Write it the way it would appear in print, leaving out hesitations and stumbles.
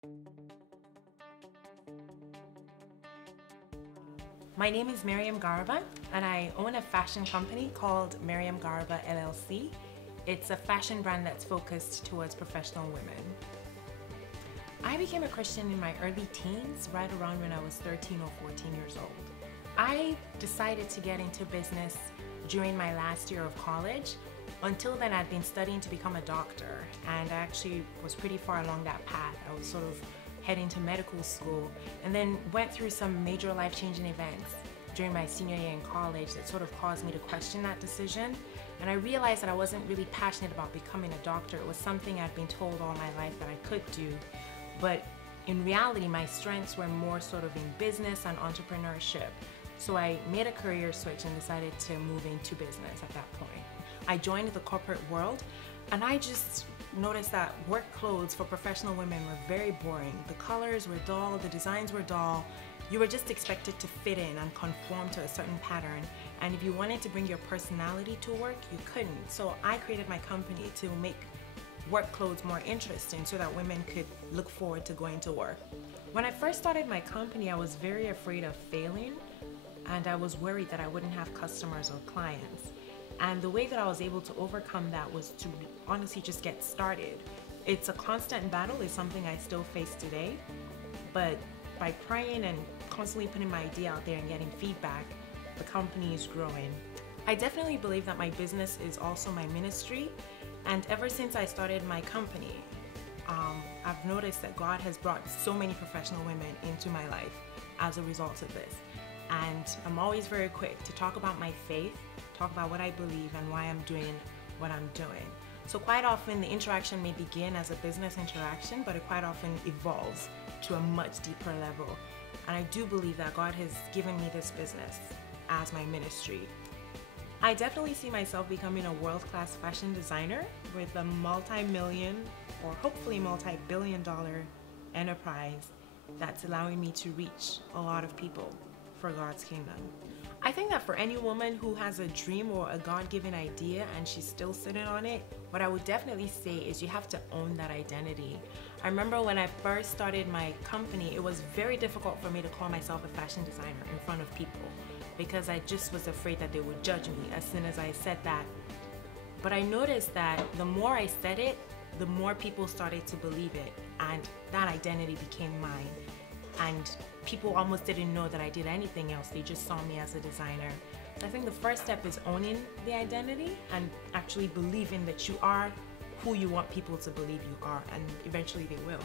My name is Maryam Garba, and I own a fashion company called Maryam Garba LLC. It's a fashion brand that's focused towards professional women. I became a Christian in my early teens, right around when I was 13 or 14 years old. I decided to get into business during my last year of college. Until then, I'd been studying to become a doctor, and I actually was pretty far along that path. I was sort of heading to medical school, and then went through some major life-changing events during my senior year in college that sort of caused me to question that decision. And I realized that I wasn't really passionate about becoming a doctor. It was something I'd been told all my life that I could do, but in reality, my strengths were more sort of in business and entrepreneurship. So I made a career switch and decided to move into business at that point. I joined the corporate world, and I just noticed that work clothes for professional women were very boring. The colors were dull, the designs were dull. You were just expected to fit in and conform to a certain pattern. And if you wanted to bring your personality to work, you couldn't. So I created my company to make work clothes more interesting so that women could look forward to going to work. When I first started my company, I was very afraid of failing, and I was worried that I wouldn't have customers or clients. And the way that I was able to overcome that was to honestly just get started. It's a constant battle. It's something I still face today, but by praying and constantly putting my idea out there and getting feedback, the company is growing. I definitely believe that my business is also my ministry, and ever since I started my company, I've noticed that God has brought so many professional women into my life as a result of this. And I'm always very quick to talk about my faith, talk about what I believe and why I'm doing what I'm doing. So quite often the interaction may begin as a business interaction, but it quite often evolves to a much deeper level. And I do believe that God has given me this business as my ministry. I definitely see myself becoming a world-class fashion designer with a multi-million or hopefully multi-billion-dollar enterprise that's allowing me to reach a lot of people for God's kingdom. I think that for any woman who has a dream or a God-given idea and she's still sitting on it, what I would definitely say is you have to own that identity. I remember when I first started my company, it was very difficult for me to call myself a fashion designer in front of people because I just was afraid that they would judge me as soon as I said that. But I noticed that the more I said it, the more people started to believe it, and that identity became mine. And people almost didn't know that I did anything else. They just saw me as a designer. I think the first step is owning the identity and actually believing that you are who you want people to believe you are, and eventually they will.